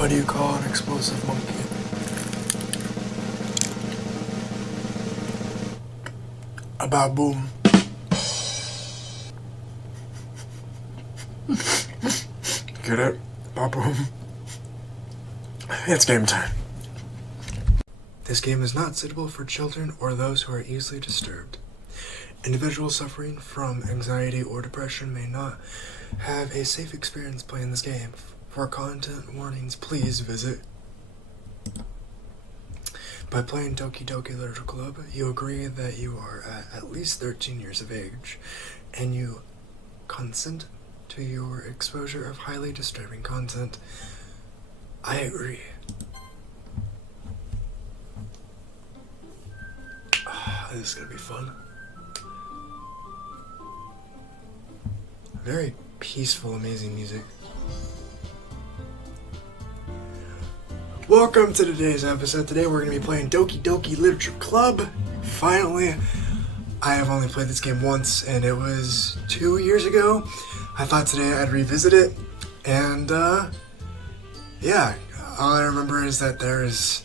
What do you call an explosive monkey? A baboom. Get it? Baboom. It's game time. This game is not suitable for children or those who are easily disturbed. Individuals suffering from anxiety or depression may not have a safe experience playing this game. For content warnings, please visit. By playing Doki Doki Literature Club, you agree that you are at least 13 years of age, and you consent to your exposure of highly disturbing content. I agree. This is gonna be fun. Very peaceful, amazing music. Welcome to today's episode. Today we're going to be playing Doki Doki Literature Club. Finally, I have only played this game once, and it was 2 years ago. I thought today I'd revisit it, and yeah, all I remember is that there's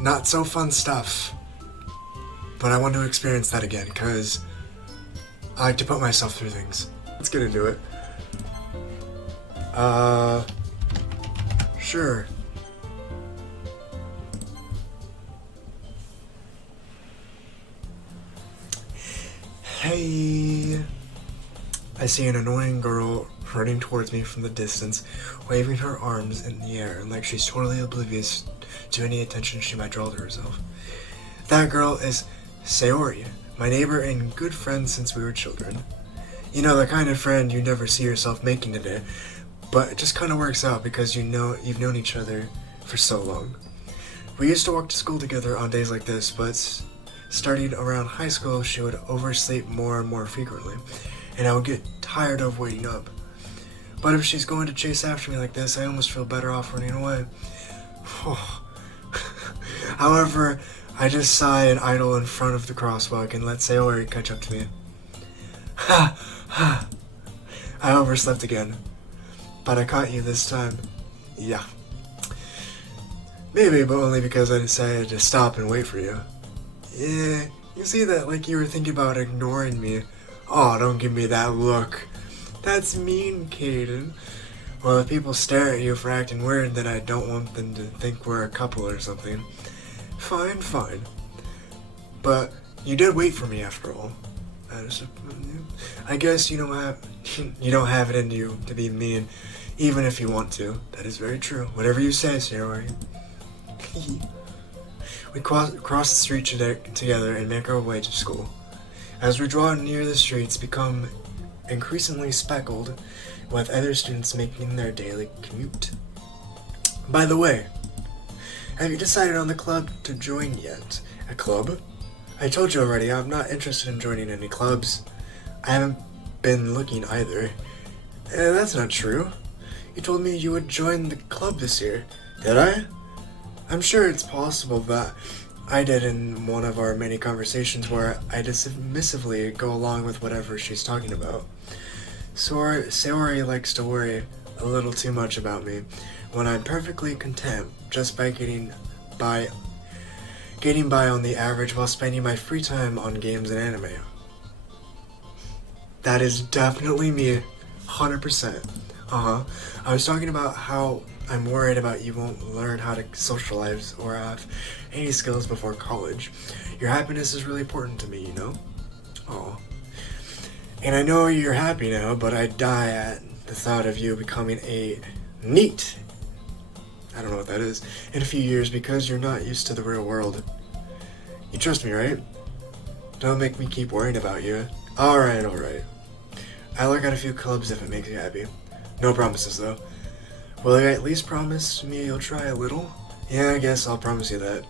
not so fun stuff, but I want to experience that again, because I like to put myself through things. Let's get into it. Sure. Hey! I see an annoying girl running towards me from the distance, waving her arms in the air like she's totally oblivious to any attention she might draw to herself. That girl is Sayori, my neighbor and good friend since we were children. You know, the kind of friend you never see yourself making today, but it just kind of works out because you've known each other for so long. We used to walk to school together on days like this, but starting around high school, she would oversleep more and more frequently, and I would get tired of waiting up. But if she's going to chase after me like this, I almost feel better off running away. However, I just sigh and idle in front of the crosswalk and let Sayori catch up to me. I overslept again, but I caught you this time. Yeah. Maybe, but only because I decided to stop and wait for you. Yeah, you see that like you were thinking about ignoring me. Oh, don't give me that look. That's mean, Caden. Well, if people stare at you for acting weird, then I don't want them to think we're a couple or something. Fine. But you did wait for me after all. I guess you don't have it in you to be mean, even if you want to. That is very true. Whatever you say, Sayori. We cross the street together and make our way to school. As we draw near the streets, become increasingly speckled with other students making their daily commute. By the way, have you decided on the club to join yet? A club? I told you already, I'm not interested in joining any clubs. I haven't been looking either. That's not true. You told me you would join the club this year. Did I? I'm sure it's possible that I did in one of our many conversations where I dismissively go along with whatever she's talking about. Sayori likes to worry a little too much about me when I'm perfectly content just by getting by on the average while spending my free time on games and anime. That is definitely me, 100%. I was talking about how I'm worried about you won't learn how to socialize or have any skills before college. Your happiness is really important to me, you know? Aw. And I know you're happy now, but I die at the thought of you becoming a NEET. I don't know what that is. In a few years because you're not used to the real world. You trust me, right? Don't make me keep worrying about you. Alright. I'll look at a few clubs if it makes you happy. No promises, though. Will you at least promise me you'll try a little? Yeah, I guess I'll promise you that.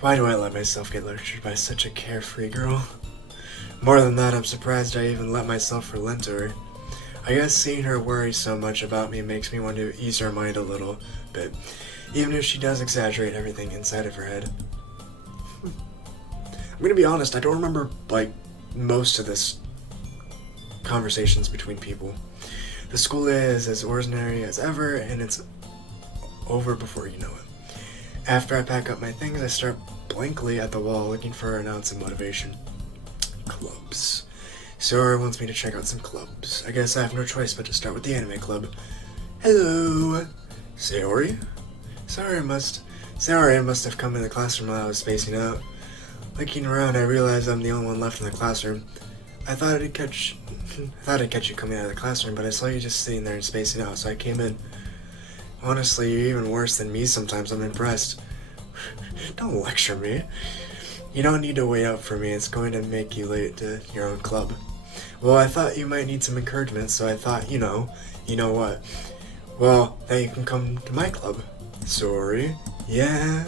Why do I let myself get lectured by such a carefree girl? More than that, I'm surprised I even let myself relent to her. I guess seeing her worry so much about me makes me want to ease her mind a little bit, even if she does exaggerate everything inside of her head. I'm gonna be honest, I don't remember, most of this conversations between people. The school day is as ordinary as ever, and it's over before you know it. After I pack up my things, I start blankly at the wall looking for an ounce of motivation. Clubs. Sora wants me to check out some clubs. I guess I have no choice but to start with the anime club. Hello! Sayori? Sayori must have come in the classroom while I was spacing out. Looking around, I realized I'm the only one left in the classroom. I thought I'd catch you coming out of the classroom, but I saw you just sitting there and spacing out, so I came in. Honestly, you're even worse than me sometimes. I'm impressed. Don't lecture me. You don't need to wait up for me. It's going to make you late to your own club. Well, I thought you might need some encouragement, so I thought, you know what? Well, then you can come to my club. Sorry. Yeah?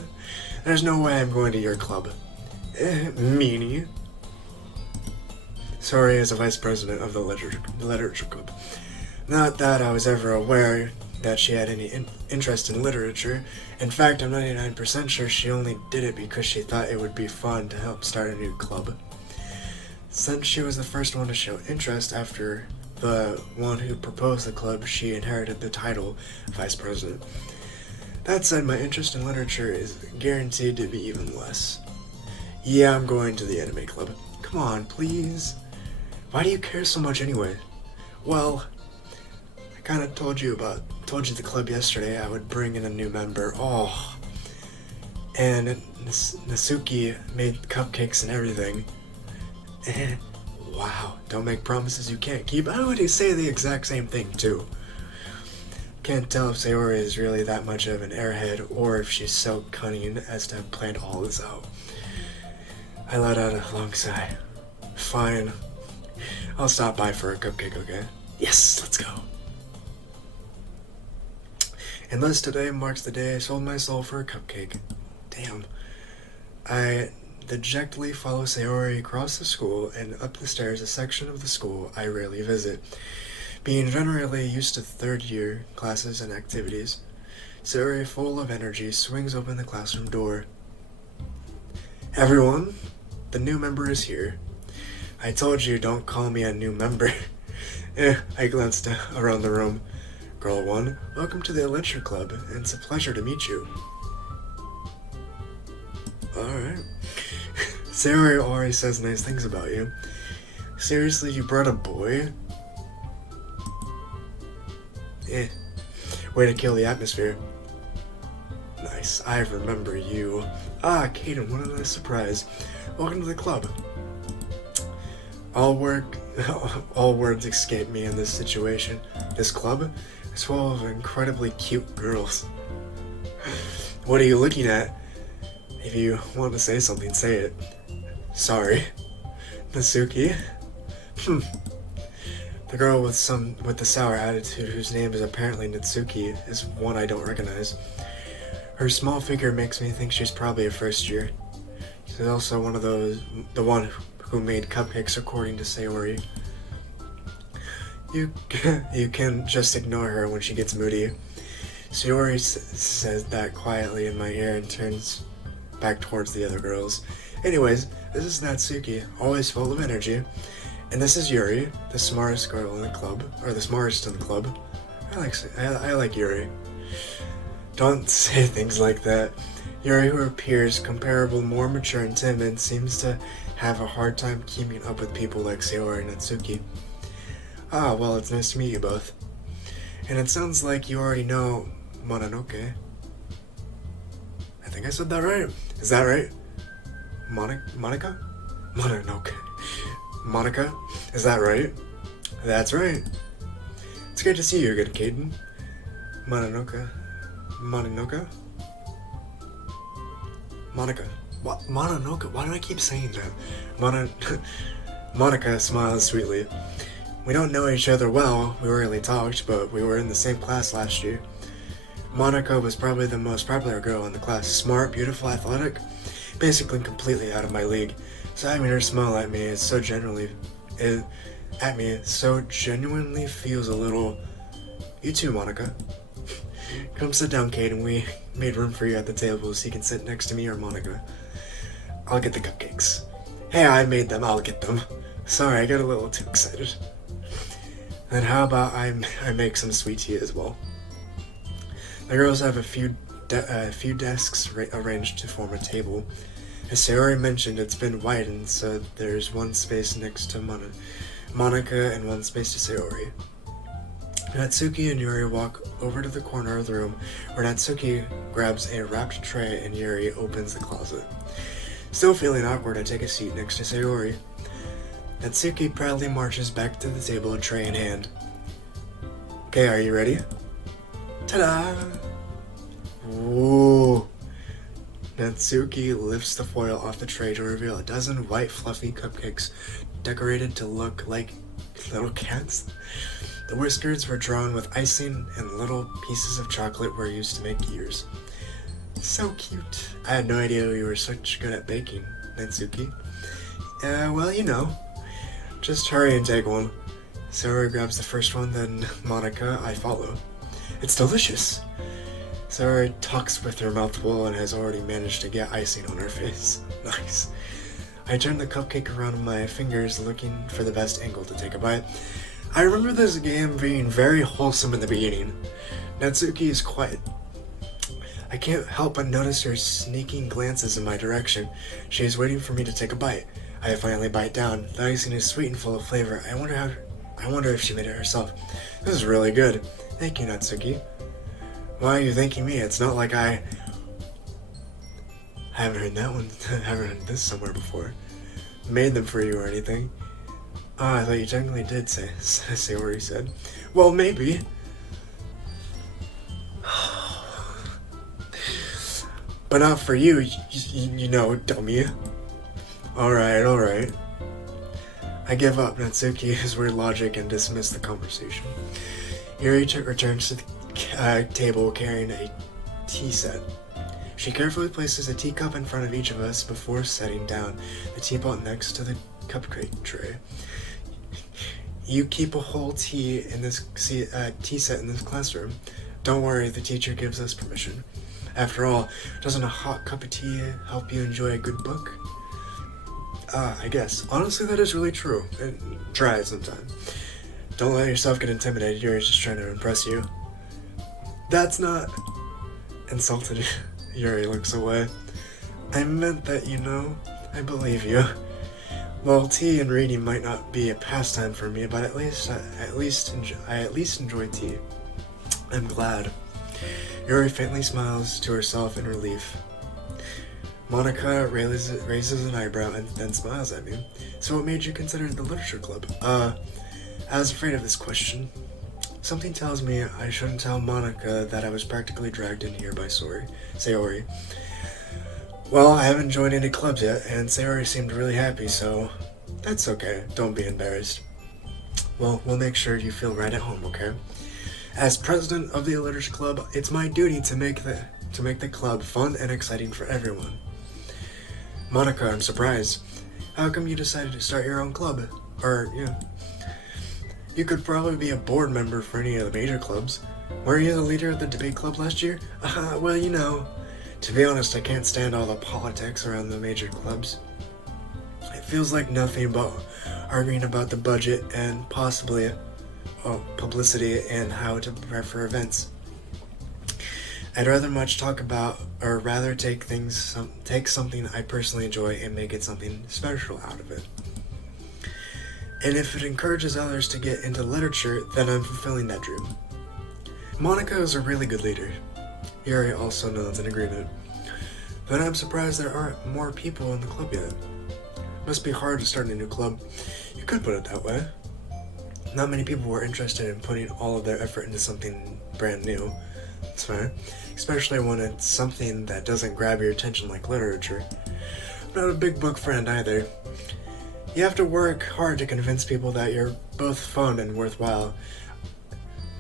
There's no way I'm going to your club. Meanie. Sorry is the vice president of the literature club. Not that I was ever aware that she had any interest in literature. In fact, I'm 99% sure she only did it because she thought it would be fun to help start a new club. Since she was the first one to show interest after the one who proposed the club, she inherited the title vice president. That said, my interest in literature is guaranteed to be even less. Yeah, I'm going to the anime club. Come on, please. Why do you care so much anyway? Well, I kind of told you the club yesterday. I would bring in a new member. Oh, and Natsuki made cupcakes and everything. Wow, don't make promises you can't keep. I would say the exact same thing too. Can't tell if Sayori is really that much of an airhead or if she's so cunning as to have planned all this out. I let out a long sigh. Fine. I'll stop by for a cupcake, okay? Yes, let's go. And thus today marks the day I sold my soul for a cupcake. Damn. I dejectedly follow Sayori across the school and up the stairs, a section of the school I rarely visit. Being generally used to third-year classes and activities, Sayori, full of energy, swings open the classroom door. Everyone, the new member is here. I told you, don't call me a new member. I glanced around the room. Girl 1, welcome to the Literature Club. It's a pleasure to meet you. Alright. Sayori already says nice things about you. Seriously, you brought a boy? Way to kill the atmosphere. Nice, I remember you. Ah, Kaden, what a nice surprise. Welcome to the club. All words escape me in this situation. This club is full of incredibly cute girls. What are you looking at? If you want to say something, say it. Sorry. Natsuki? The girl with the sour attitude, whose name is apparently Natsuki, is one I don't recognize. Her small figure makes me think she's probably a first year. She's also the one who made cupcakes according to Sayori. You can just ignore her when she gets moody. Sayori says that quietly in my ear and turns back towards the other girls. Anyways, this is Natsuki, always full of energy. And this is Yuri, the smartest girl in the club, or the smartest in the club. I like Yuri. Don't say things like that. Yuri, who appears comparable, more mature and timid, seems to have a hard time keeping up with people like Sayori and Natsuki. Ah, well, it's nice to meet you both. And it sounds like you already know Mononoke. I think I said that right. Is that right? Monica? Mononoke. Monica? Is that right? That's right. It's great to see you again, Kaden. Mononoke. Mononoke? Monica. What? Mononoke? Why do I keep saying that? Monica smiles sweetly. We don't know each other well, we rarely talked, but we were in the same class last year. Monica was probably the most popular girl in the class. Smart, beautiful, athletic, basically completely out of my league. So having her smile at me so genuinely feels a little... You too, Monica. Come sit down, Kate, and we made room for you at the table so you can sit next to me or Monica. I'll get the cupcakes. Hey, I made them, I'll get them. Sorry, I got a little too excited. Then how about I make some sweet tea as well? The girls have a few desks arranged to form a table. As Sayori mentioned, it's been widened, so there's one space next to Monica and one space to Sayori. Natsuki and Yuri walk over to the corner of the room, where Natsuki grabs a wrapped tray and Yuri opens the closet. Still feeling awkward, I take a seat next to Sayori. Natsuki proudly marches back to the table, a tray in hand. Okay, are you ready? Ta-da! Whoa! Natsuki lifts the foil off the tray to reveal a dozen white fluffy cupcakes decorated to look like little cats. The whiskers were drawn with icing and little pieces of chocolate were used to make ears. So cute. I had no idea you were such good at baking, Natsuki. Well, you know. Just hurry and take one. Sarah grabs the first one, then Monica, I follow. It's delicious. Sarah talks with her mouth full and has already managed to get icing on her face. Nice. I turn the cupcake around my fingers, looking for the best angle to take a bite. I remember this game being very wholesome in the beginning. Natsuki is quiet. I can't help but notice her sneaking glances in my direction. She is waiting for me to take a bite. I finally bite down. The icing is sweet and full of flavor. I wonder if she made it herself. This is really good. Thank you, Natsuki. Why are you thanking me? It's not like I haven't heard that one. Haven't heard this somewhere before. Made them for you or anything. I thought you technically did say what he said. Well, maybe. But not for you, you know, dummy. Alright. I give up. Natsuki is weird logic and dismiss the conversation. Yuri returns to the table carrying a tea set. She carefully places a teacup in front of each of us before setting down the teapot next to the cupcake tray. You keep a whole tea set in this classroom. Don't worry, the teacher gives us permission. After all, doesn't a hot cup of tea help you enjoy a good book? I guess. Honestly, that is really true. Try it sometime. Don't let yourself get intimidated. You're just trying to impress you. That's not insulted. Yuri looks away. I meant that, you know. I believe you. Well, tea and reading might not be a pastime for me, but I at least enjoy tea. I'm glad. Yuri faintly smiles to herself in relief. Monica raises an eyebrow and then smiles at me. So what made you consider the literature club? I was afraid of this question. Something tells me I shouldn't tell Monica that I was practically dragged in here by Sayori. Well, I haven't joined any clubs yet, and Sayori seemed really happy, so that's okay. Don't be embarrassed. Well, we'll make sure you feel right at home, okay? As president of the literature club, it's my duty to make the club fun and exciting for everyone. Monica, I'm surprised. How come you decided to start your own club? You could probably be a board member for any of the major clubs. Were you the leader of the debate club last year? Well, you know. To be honest, I can't stand all the politics around the major clubs. It feels like nothing but arguing about the budget and possibly publicity and how to prepare for events. I'd rather take something I personally enjoy and make it something special out of it. And if it encourages others to get into literature, then I'm fulfilling that dream. Monica is a really good leader. Yuri also nods in agreement. But I'm surprised there aren't more people in the club yet. Must be hard to start a new club. You could put it that way. Not many people were interested in putting all of their effort into something brand new. It's fair. Especially when it's something that doesn't grab your attention like literature. I'm not a big book friend either. You have to work hard to convince people that you're both fun and worthwhile.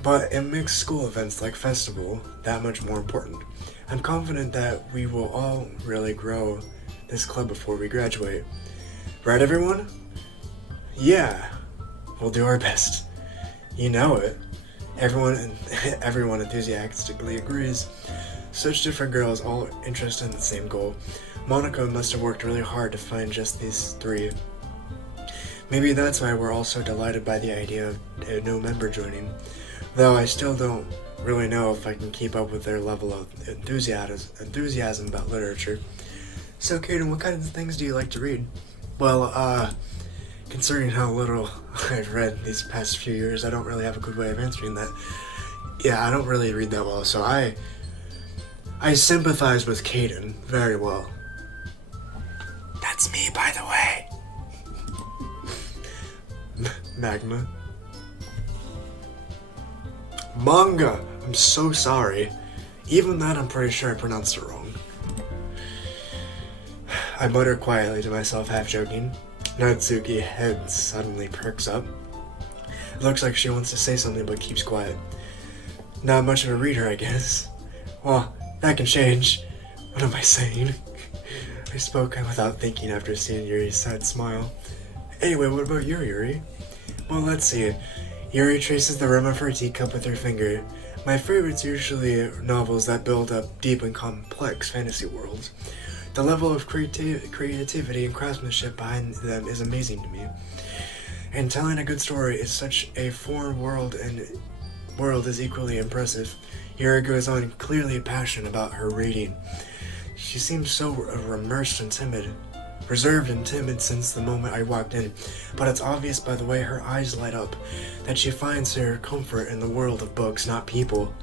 But it makes school events like festival that much more important. I'm confident that we will all really grow this club before we graduate. Right, everyone? Yeah, we'll do our best. You know it. Everyone enthusiastically agrees. Such different girls, all interested in the same goal. Monica must have worked really hard to find just these three. Maybe that's why we're all so delighted by the idea of a new member joining, though I still don't really know if I can keep up with their level of enthusiasm about literature. So, Kaden, what kinds of things do you like to read? Well, considering how little I've read these past few years, I don't really have a good way of answering that. Yeah, I don't really read that well, so I sympathize with Kaden very well. That's me, by the way. Magma. Manga! I'm so sorry. Even that, I'm pretty sure I pronounced it wrong. I mutter quietly to myself, half joking. Natsuki's head suddenly perks up. It looks like she wants to say something but keeps quiet. Not much of a reader, I guess. Well, that can change. What am I saying? I spoke without thinking after seeing Yuri's sad smile. Anyway, what about you, Yuri? Well, let's see. Yuri traces the rim of her teacup with her finger. My favorites are usually novels that build up deep and complex fantasy worlds. The level of creativity and craftsmanship behind them is amazing to me. And telling a good story is such a foreign world, and world is equally impressive. Yuri goes on, clearly passionate about her reading. She seems so reserved and timid since the moment I walked in, but it's obvious by the way her eyes light up that she finds her comfort in the world of books, not people.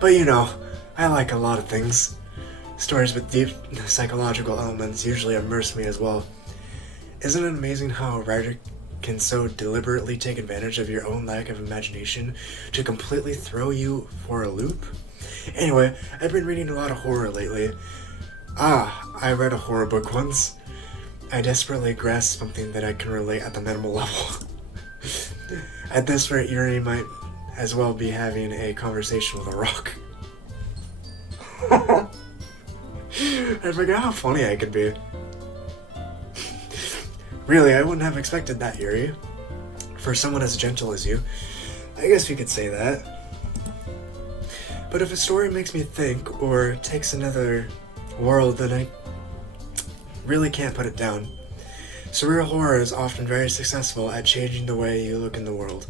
But you know, I like a lot of things. Stories with deep psychological elements usually immerse me as well. Isn't it amazing how a writer can so deliberately take advantage of your own lack of imagination to completely throw you for a loop? Anyway, I've been reading a lot of horror lately. I read a horror book once. I desperately grasped something that I can relate at the minimal level. At this rate, Yuri might as well be having a conversation with a rock. I forgot how funny I could be. Really, I wouldn't have expected that, Yuri. For someone as gentle as you. I guess you could say that. But if a story makes me think, or takes another world, then I really can't put it down. Surreal horror is often very successful at changing the way you look in the world,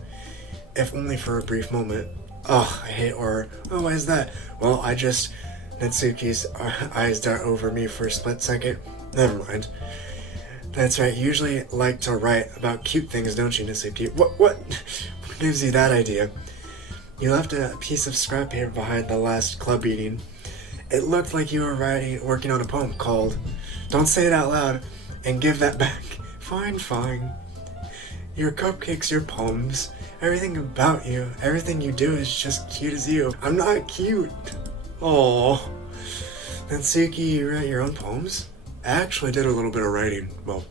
if only for a brief moment. Ugh, I hate horror. Oh, why is that? Well, Natsuki's eyes dart over me for a split second. Never mind. That's right, you usually like to write about cute things, don't you, Natsuki? What gives you that idea? You left a piece of scrap paper behind the last club meeting. It looked like you were working on a poem called Don't Say It Out Loud and Give That Back. Fine. Your cupcakes, your poems, everything about you, everything you do is just cute as you. I'm not cute. Oh, Natsuki, you write your own poems? I actually did a little bit of writing, well,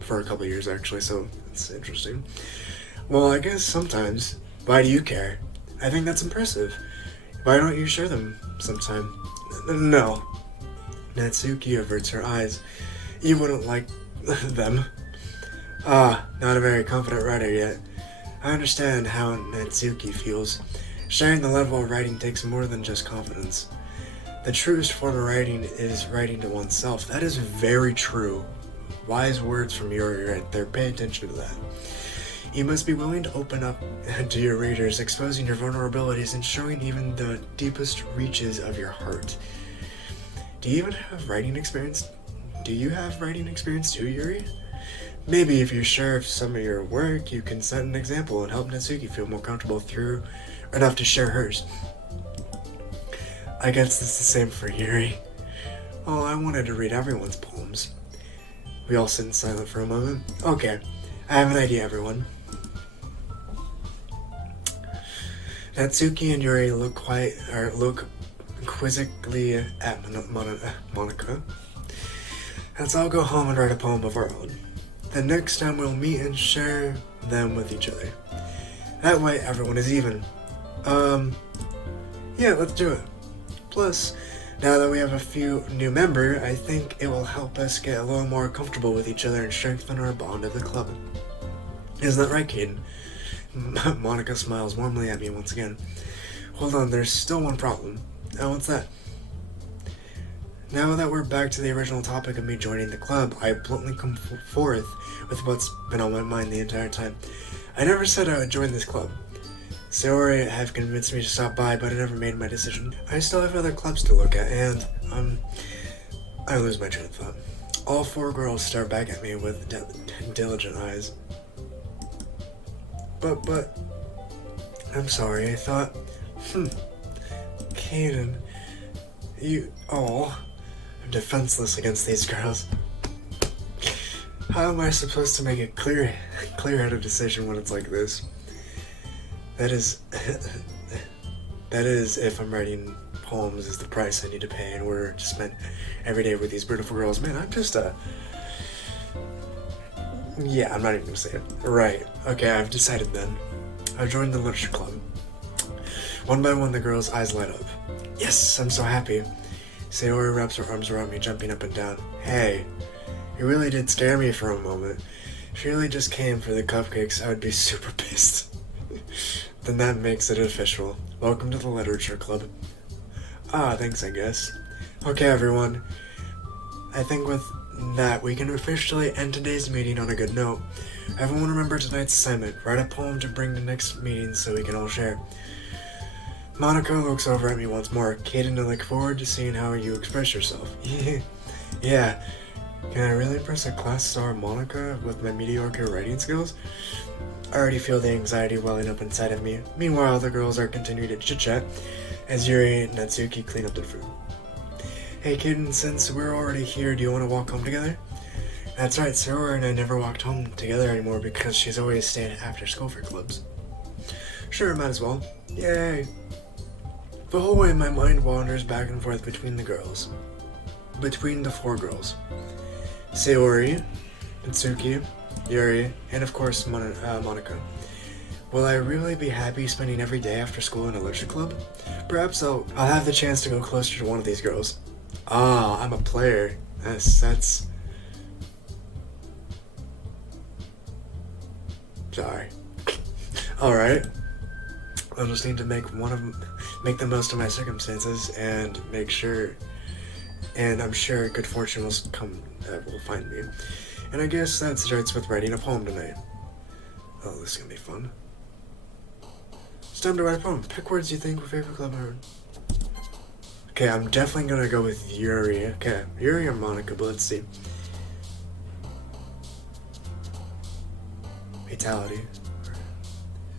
for a couple of years actually, so it's interesting. Well, I guess sometimes. Why do you care? I think that's impressive. Why don't you share them sometime? No. Natsuki averts her eyes. You wouldn't like them. Not a very confident writer yet. I understand how Natsuki feels. Sharing the level of writing takes more than just confidence. The truest form of writing is writing to oneself. That is very true. Wise words from Yuri right there. Pay attention to that. You must be willing to open up to your readers, exposing your vulnerabilities and showing even the deepest reaches of your heart. Do you even have writing experience? Do you have writing experience too, Yuri? Maybe if you share some of your work, you can set an example and help Natsuki feel more comfortable through enough to share hers. I guess it's the same for Yuri. Oh, I wanted to read everyone's poems. We all sit in silence for a moment. Okay, I have an idea, everyone. Natsuki and Yuri look quizzically at Monica. Let's all go home and write a poem of our own. The next time we'll meet and share them with each other. That way everyone is even. Yeah, let's do it. Plus, now that we have a few new members, I think it will help us get a little more comfortable with each other and strengthen our bond of the club. Isn't that right, Caden? Monica smiles warmly at me once again. Hold on, there's still one problem. Oh, what's that? Now that we're back to the original topic of me joining the club, I bluntly come forth with what's been on my mind the entire time. I never said I would join this club. Sayori have convinced me to stop by, but I never made my decision. I still have other clubs to look at, and, I lose my train of thought. All 4 girls stare back at me with diligent eyes. But, I'm sorry, I thought, Kaden, I'm defenseless against these girls. How am I supposed to make a clear-headed decision when it's like this? That is if I'm writing poems is the price I need to pay in order to spend every day with these beautiful girls. Man, I'm just yeah, I'm not even gonna say it. Right, okay, I've decided then. I've joined the literature club. One by one, the girls' eyes light up. Yes, I'm so happy. Sayori wraps her arms around me, jumping up and down. Hey, you really did scare me for a moment. If you really just came for the cupcakes, I would be super pissed. Then that makes it official. Welcome to the literature club. Thanks, I guess. Okay, everyone. I think with that, we can officially end today's meeting on a good note. Everyone remember tonight's assignment. Write a poem to bring to next meeting so we can all share. Monica looks over at me once more. Kaden, I look forward to seeing how you express yourself. Yeah. Can I really impress a class star Monica with my mediocre writing skills? I already feel the anxiety welling up inside of me. Meanwhile, the girls are continuing to chit-chat as Yuri and Natsuki clean up their food. Hey Kaden, since we're already here, do you want to walk home together? That's right, Sarah and I never walked home together anymore because she's always staying after school for clubs. Sure, might as well. Yay! The whole way my mind wanders back and forth between the 4 girls. Sayori, Natsuki, Yuri, and of course Monica. Will I really be happy spending every day after school in a literature club? Perhaps I'll have the chance to go closer to one of these girls. I'm a player. That's... Sorry. Alright. I'll just need to make the most of my circumstances and make sure, and I'm sure good fortune will find me. And I guess that starts with writing a poem tonight. Oh, this is gonna be fun. It's time to write a poem. Pick words you think your favorite club member. Okay, I'm definitely gonna go with Yuri. Okay, Yuri or Monica, but let's see. Fatality.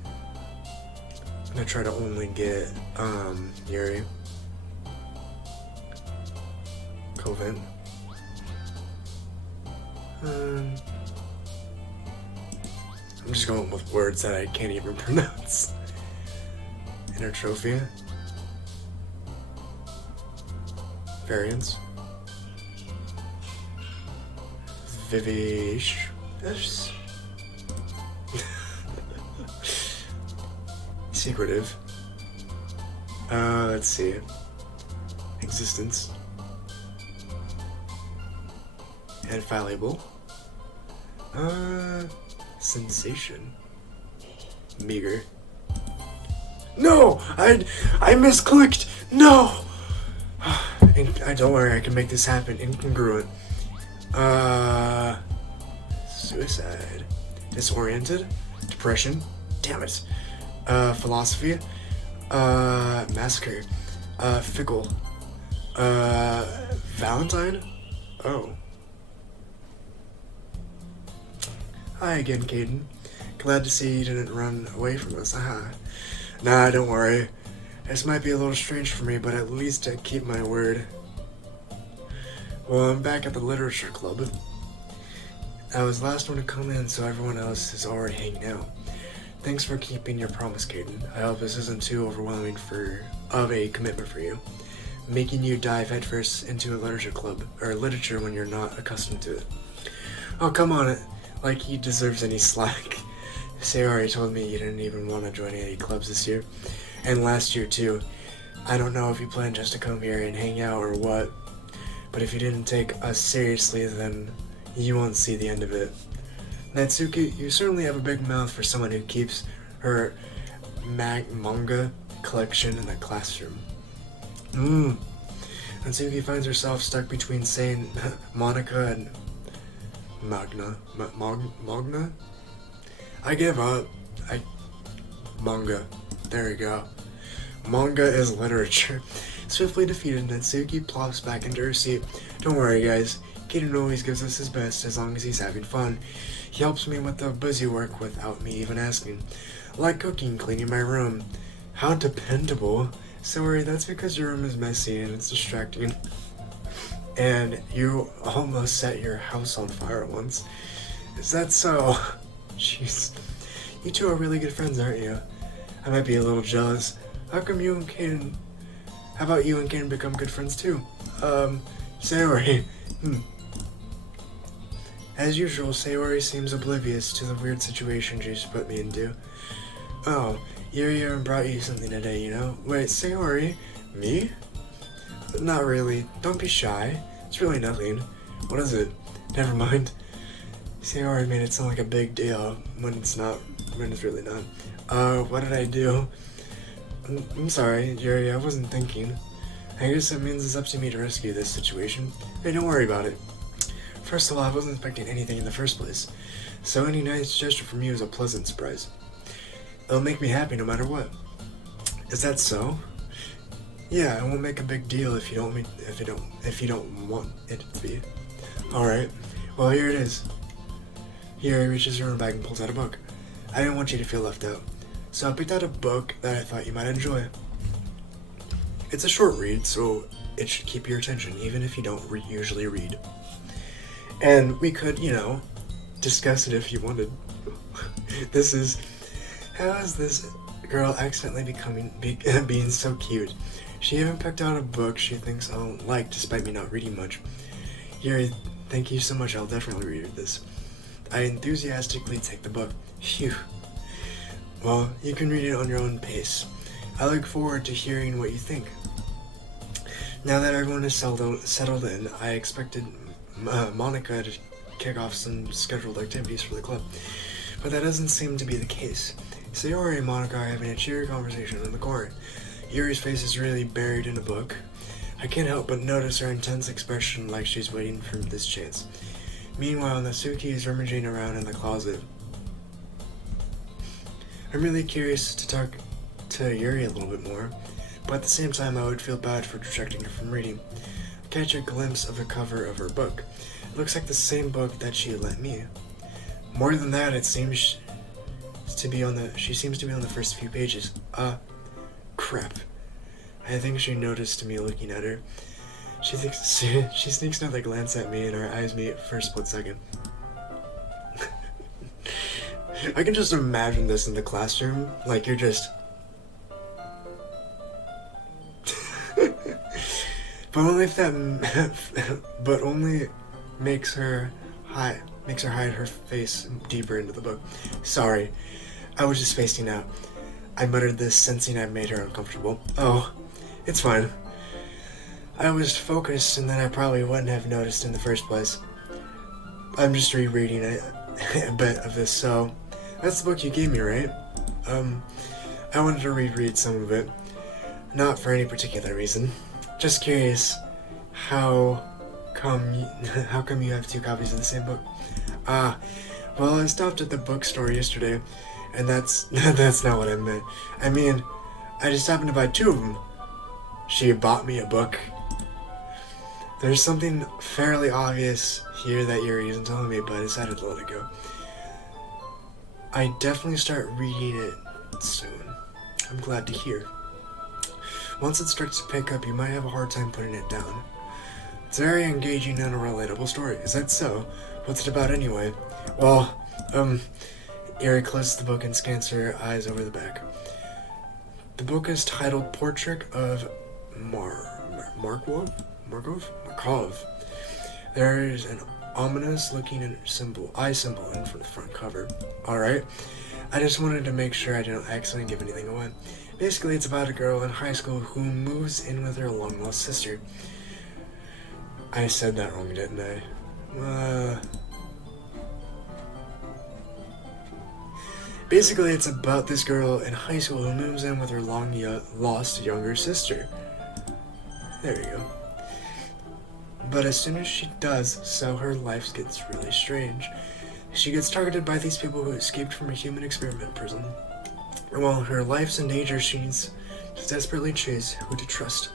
I'm gonna try to only get Yuri. Covent. I'm just going with words that I can't even pronounce. Inner trophy. Variance. Vivish. Secretive. Let's see. Existence. Infallible. Sensation. Meager. No! I misclicked! No! Don't worry, I can make this happen. Incongruent. Suicide. Disoriented. Depression. Damn it. Philosophy. Massacre. Fickle. Valentine? Oh. Hi again, Kaden. Glad to see you didn't run away from us. Nah, don't worry. This might be a little strange for me, but at least I keep my word. Well, I'm back at the literature club. I was the last one to come in, so everyone else is already hanging out. Thanks for keeping your promise, Kaden. I hope this isn't too overwhelming of a commitment for you, making you dive headfirst into a literature club, or literature when you're not accustomed to it. Oh, come on, like he deserves any slack. Sayori told me you didn't even want to join any clubs this year, and last year too. I don't know if you plan just to come here and hang out or what, but if you didn't take us seriously, then you won't see the end of it. Natsuki, you certainly have a big mouth for someone who keeps her manga collection in the classroom. Natsuki finds herself stuck between saying Monica and Magna? I give up. Manga. There we go. Manga is literature. Swiftly defeated, Natsuki plops back into her seat. Don't worry, guys. Kaden always gives us his best as long as he's having fun. He helps me with the busy work without me even asking. Like cooking, cleaning my room. How dependable. Sorry, that's because your room is messy and it's distracting. And you almost set your house on fire once. Is that so? Jeez. You two are really good friends, aren't you? I might be a little jealous. How about you and Kaden become good friends too? Sayori. As usual, Sayori seems oblivious to the weird situation she's put me into. Oh, Yuri brought you something today, you know? Wait, Sayori? Me? Not really. Don't be shy. It's really nothing. What is it? Never mind. Sayori made it sound like a big deal when it's really not. What did I do? I'm sorry, Yuri, I wasn't thinking. I guess it means it's up to me to rescue this situation. Hey, don't worry about it. First of all, I wasn't expecting anything in the first place, so any nice gesture from you is a pleasant surprise. It'll make me happy no matter what. Is that so? Yeah, I won't make a big deal if you don't want it to be. Alright, well here it is. Here he reaches in her bag and pulls out a book. I didn't want you to feel left out, so I picked out a book that I thought you might enjoy. It's a short read, so it should keep your attention, even if you don't usually read. And we could, discuss it if you wanted. This is, how is this girl accidentally being so cute? She even picked out a book she thinks I'll like, despite me not reading much. Yuri, thank you so much, I'll definitely read this. I enthusiastically take the book. Phew. Well, you can read it on your own pace. I look forward to hearing what you think. Now that everyone is settled in, I expected Monica to kick off some scheduled activities for the club, but that doesn't seem to be the case. Sayori and Monica are having a cheery conversation in the corner. Yuri's face is really buried in a book. I can't help but notice her intense expression like she's waiting for this chance. Meanwhile, Natsuki is rummaging around in the closet. I'm really curious to talk to Yuri a little bit more, but at the same time I would feel bad for distracting her from reading. I catch a glimpse of the cover of her book. It looks like the same book that she lent me. More than that, it seems she seems to be on the first few pages. Crap. I think she noticed me looking at her. She sneaks another glance at me and our eyes meet for a split second. I can just imagine this in the classroom, like you're just... but only makes her hide her face deeper into the book. Sorry, I was just spacing out. I muttered this, sensing I made her uncomfortable. Oh, it's fine. I was focused, and then I probably wouldn't have noticed in the first place. I'm just rereading a bit of this, so... That's the book you gave me, right? I wanted to reread some of it. Not for any particular reason. Just curious, how come you have two copies of the same book? Well, I stopped at the bookstore yesterday, and that's not what I meant. I mean, I just happened to buy two of them. She bought me a book. There's something fairly obvious here that Yuri isn't telling me, but I decided to let it go. I definitely start reading it soon. I'm glad to hear. Once it starts to pick up, you might have a hard time putting it down. It's a very engaging and a relatable story. Is that so? What's it about anyway? Well, Yuri closes the book and scans her eyes over the back. The book is titled Portrait of Markov. There is an ominous-looking eye symbol in the front cover. Alright, I just wanted to make sure I didn't accidentally give anything away. Basically, it's about a girl in high school who moves in with her long-lost sister. I said that wrong, didn't I? Basically, it's about this girl in high school who moves in with her long-lost younger sister. There you go. But as soon as she does so, her life gets really strange. She gets targeted by these people who escaped from a human experiment prison. While her life's in danger, she needs to desperately choose who to trust.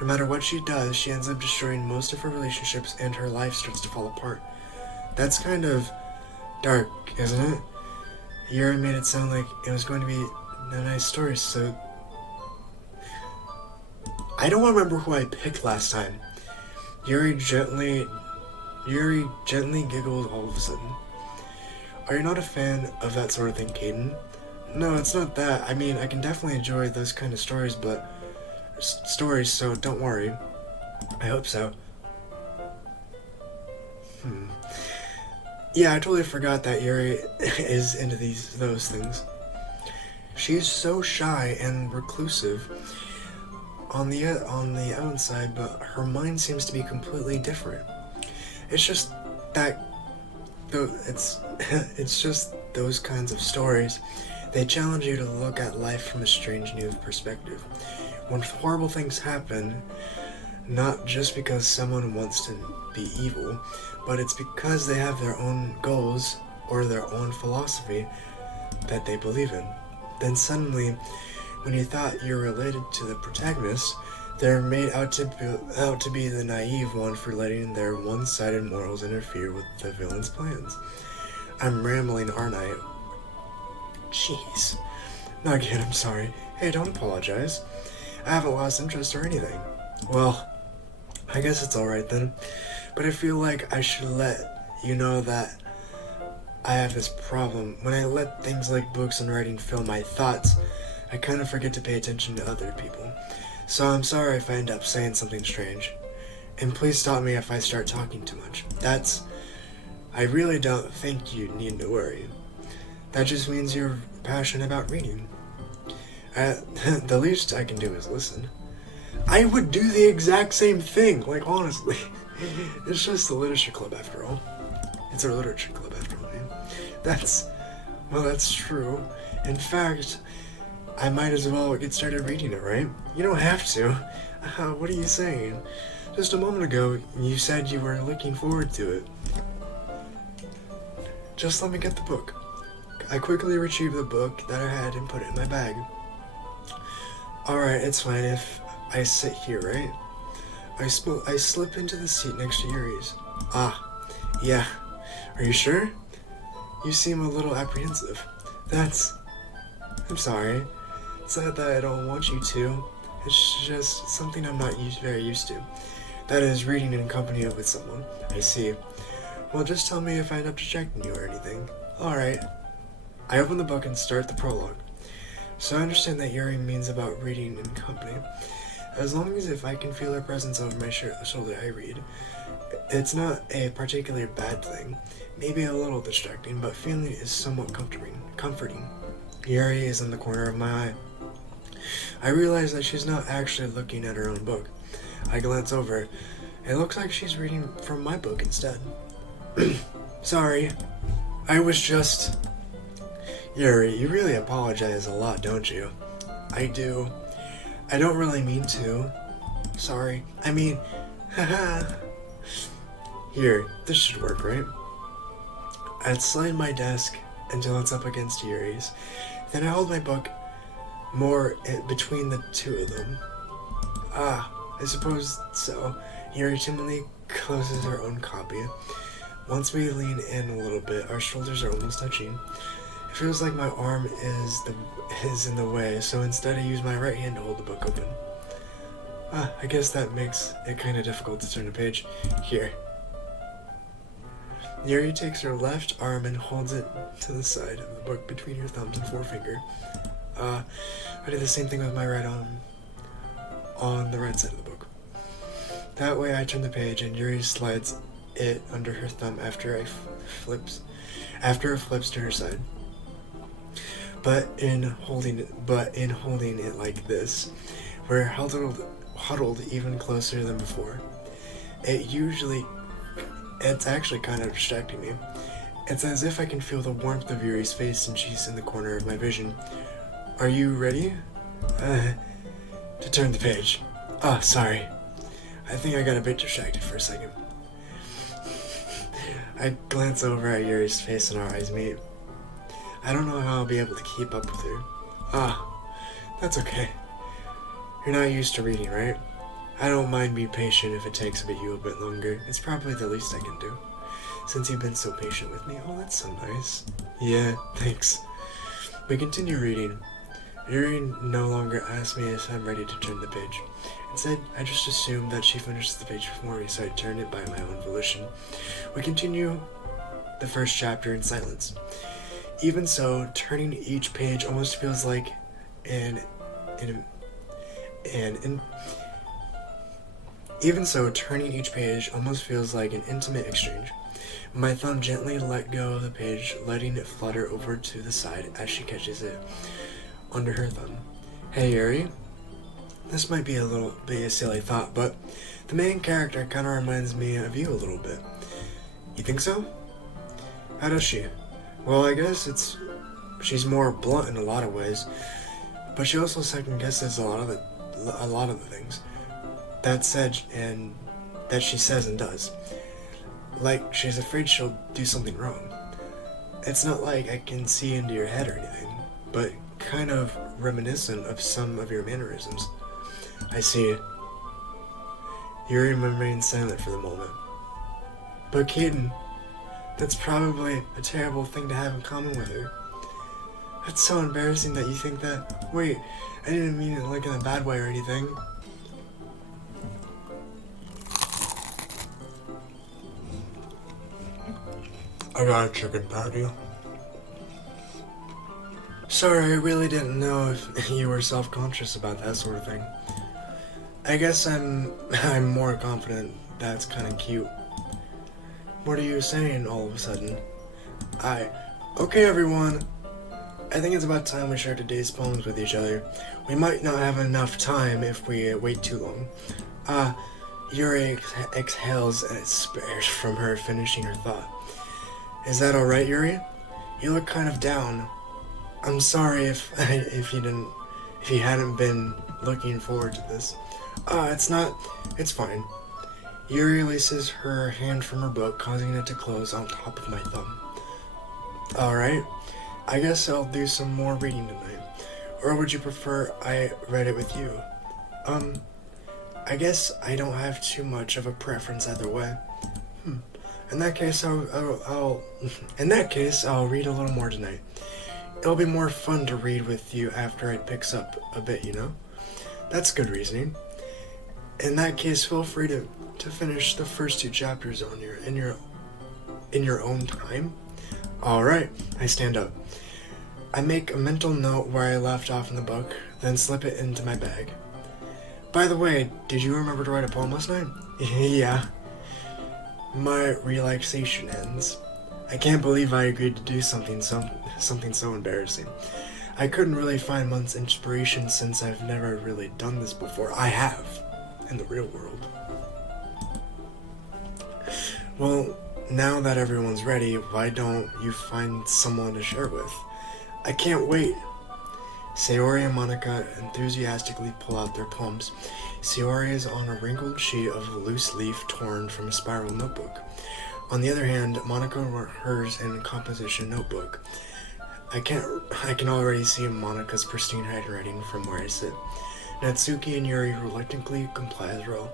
No matter what she does, she ends up destroying most of her relationships and her life starts to fall apart. That's kind of dark, isn't it? Yuri made it sound like it was going to be a nice story, so... I don't remember who I picked last time. Yuri gently giggled all of a sudden. Are you not a fan of that sort of thing, Caden? No, it's not that. I mean, I can definitely enjoy those kind of stories, so don't worry. I hope so. Yeah, I totally forgot that Yuri is into those things. She's so shy and reclusive on the outside, but her mind seems to be completely different. It's just that it's just those kinds of stories. They challenge you to look at life from a strange new perspective. When horrible things happen, not just because someone wants to be evil, but it's because they have their own goals or their own philosophy that they believe in. Then suddenly, when you thought you're related to the protagonist, they're made out to be the naive one for letting their one-sided morals interfere with the villain's plans. I'm rambling, aren't I? Jeez. No, again, I'm sorry. Hey, don't apologize. I haven't lost interest or anything. Well, I guess it's alright then. But I feel like I should let you know that I have this problem. When I let things like books and writing fill my thoughts, I kind of forget to pay attention to other people. So I'm sorry if I end up saying something strange. And please stop me if I start talking too much. I really don't think you need to worry. That just means you're passionate about reading. The least I can do is listen. I would do the exact same thing, like honestly. It's just a literature club after all. It's a literature club after all, man. That's true. In fact, I might as well get started reading it, right? You don't have to. What are you saying? Just a moment ago, you said you were looking forward to it. Just let me get the book. I quickly retrieved the book that I had and put it in my bag. Alright, it's fine if I sit here, right? I slip into the seat next to Yuri's. Yeah. Are you sure? You seem a little apprehensive. I'm sorry. It's not that I don't want you to. It's just something I'm not very used to. That is, reading in company with someone. I see. Well, just tell me if I end up distracting you or anything. Alright. I open the book and start the prologue. So I understand that Yuri means about reading in company. As long as if I can feel her presence over my shoulder, I read. It's not a particularly bad thing. Maybe a little distracting, but feeling is somewhat comforting. Yuri is in the corner of my eye. I realize that she's not actually looking at her own book. I glance over. It looks like she's reading from my book instead. Sorry. I was just... Yuri, you really apologize a lot, don't you? I do. I don't really mean to. Sorry. I mean, haha. Here, this should work, right? I'd slide my desk until it's up against Yuri's. Then I hold my book more between the two of them. I suppose so. Yuri timidly closes her own copy. Once we lean in a little bit, our shoulders are almost touching. It feels like my arm is in the way, so instead I use my right hand to hold the book open. I guess that makes it kind of difficult to turn the page. Here. Yuri takes her left arm and holds it to the side of the book between her thumbs and forefinger. I do the same thing with my right arm on the right side of the book. That way I turn the page and Yuri slides it under her thumb after it flips to her side. But in holding it like this, we're huddled even closer than before. It's actually kind of distracting me. It's as if I can feel the warmth of Yuri's face and she's in the corner of my vision. Are you ready? To turn the page. Sorry. I think I got a bit distracted for a second. I glance over at Yuri's face and our eyes meet. I don't know how I'll be able to keep up with her. That's okay. You're not used to reading, right? I don't mind being patient if it takes you a bit longer. It's probably the least I can do. Since you've been so patient with me. Oh, that's so nice. Yeah, thanks. We continue reading. Yuri no longer asks me if I'm ready to turn the page. Instead, I just assumed that she finishes the page before me, so I turn it by my own volition. We continue the first chapter in silence. Even so, turning each page almost feels like turning each page almost feels like an intimate exchange. My thumb gently let go of the page, letting it flutter over to the side as she catches it under her thumb. Hey, Yuri. This might be a silly thought, but the main character kind of reminds me of you a little bit. You think so? How does she? Well, I guess she's more blunt in a lot of ways, but she also second guesses a lot of the things that she says and does. Like she's afraid she'll do something wrong. It's not like I can see into your head or anything, but kind of reminiscent of some of your mannerisms. I see. Yuri remains silent for the moment. But Keaton, that's probably a terrible thing to have in common with her. That's so embarrassing that you think that. Wait, I didn't mean it like in a bad way or anything. I got a chicken patty. Sorry, I really didn't know if you were self-conscious about that sort of thing. I guess I'm more confident that's kind of cute. What are you saying all of a sudden? Okay everyone, I think it's about time we share today's poems with each other. We might not have enough time if we wait too long. Yuri exhales and it spares from her finishing her thought. Is that alright, Yuri? You look kind of down. I'm sorry if you hadn't been looking forward to this. It's fine. Yuri releases her hand from her book, causing it to close on top of my thumb. Alright, I guess I'll do some more reading tonight. Or would you prefer I read it with you? I guess I don't have too much of a preference either way. In that case, I'll read a little more tonight. It'll be more fun to read with you after it picks up a bit, you know? That's good reasoning. In that case, feel free to finish the first 2 chapters in your own time. All right, I stand up. I make a mental note where I left off in the book, then slip it into my bag. By the way, did you remember to write a poem last night? Yeah. My relaxation ends. I can't believe I agreed to do something so embarrassing. I couldn't really find much inspiration since I've never really done this before. I have, in the real world. Well, now that everyone's ready, why don't you find someone to share with? I can't wait. Sayori and Monica enthusiastically pull out their poems. Sayori is on a wrinkled sheet of loose leaf torn from a spiral notebook. On the other hand, Monica wrote hers in a composition notebook. I can already see Monica's pristine handwriting from where I sit. Natsuki and Yuri reluctantly comply as well,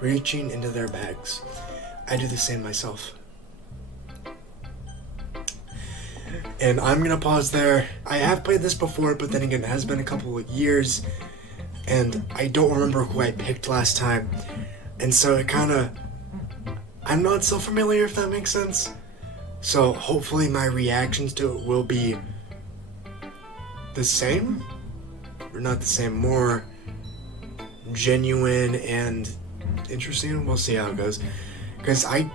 reaching into their bags. I do the same myself. And I'm gonna pause there. I have played this before, but then again, it has been a couple of years, and I don't remember who I picked last time. And so I'm not so familiar, if that makes sense. So hopefully my reactions to it will be the same? Or not the same, more genuine and interesting. We'll see how it goes. Because I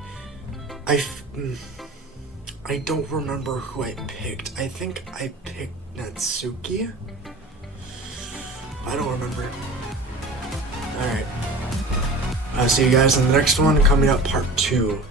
don't remember who I picked. I think I picked Natsuki. I don't remember. Alright. I'll see you guys in the next one, coming up part 2.